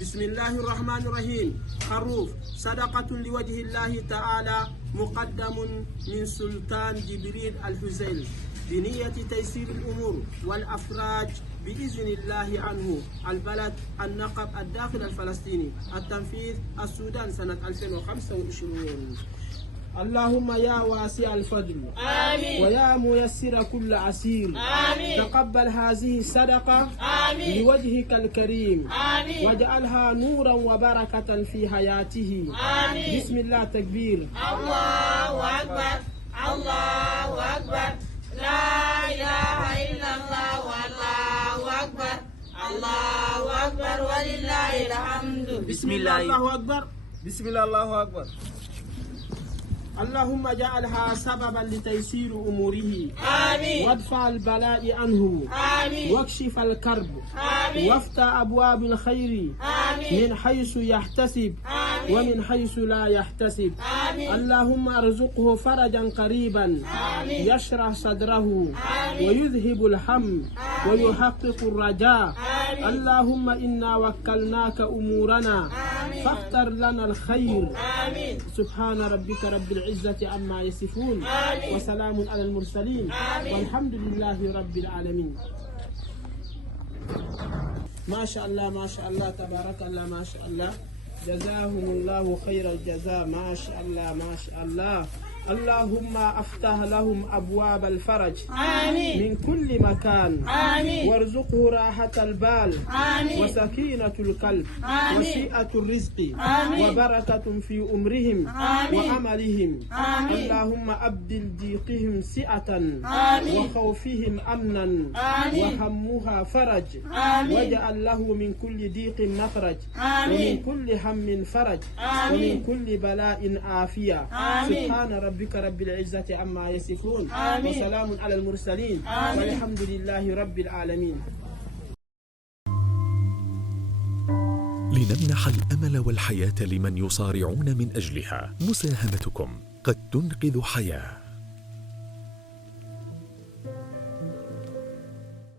بسم الله الرحمن الرحيم. خروف صدقة لوجه الله تعالى مقدم من سلطان جبريل الحزيل بنية تيسير الأمور والأفراج بإذن الله عنه. البلد النقب الداخل الفلسطيني. التنفيذ السودان سنة 2025. اللهم يا واسع الفضل آمين. ويا ميسر كل عسير آمين. تقبل هذه الصدقة آمين. لوجهك الكريم آمين. واجعلها نورا وبركة في حياته. آمين. بسم الله تكبير. الله أكبر الله أكبر لا إله إلا الله والله أكبر الله أكبر ولله الحمد. بسم الله الله أكبر. بسم الله الله أكبر. اللهم اجعلها سببا لتيسير أموره آمين. وادفع البلاء عنه آمين. واكشف الكرب آمين. وافتح أبواب الخير آمين. من حيث يحتسب آمين. ومن حيث لا يحتسب. آمين. اللهم ارزقه فرجا قريبا آمين. يشرح صدره آمين. ويذهب الهم ويحقق الرجاء. آمين. اللهم إنا وكلناك أمورنا آمين. فاختر لنا الخير. آمين. سبحان ربك رب العزة عما يصفون آمين. وسلام على المرسلين آمين. والحمد لله رب العالمين. ما شاء الله ما شاء الله تبارك الله ما شاء الله. جزاهم الله خير الجزاء. ما شاء الله ما شاء الله. اللهم افتح لهم أبواب الفرج آمين. من كل مكان آمين. وارزقه راحة البال آمين. وسكينة القلب آمين. وسعة الرزق آمين. وبركة في أمرهم آمين. وعملهم. آمين. اللهم أبدل ضيقهم سعة آمين. وخوفهم أمنا آمين. وهمها فرج. آمين. واجعل له من كل ضيق مخرج آمين. ومن كل هم فرج آمين. ومن كل بلاء عافية. آمين. سبحان ربك رب العزة عما يصفون آمين. وسلام على المرسلين آمين. والحمد لله رب العالمين. لنمنح الأمل والحياة لمن يصارعون من أجلها. مساهمتكم قد تنقذ حياة.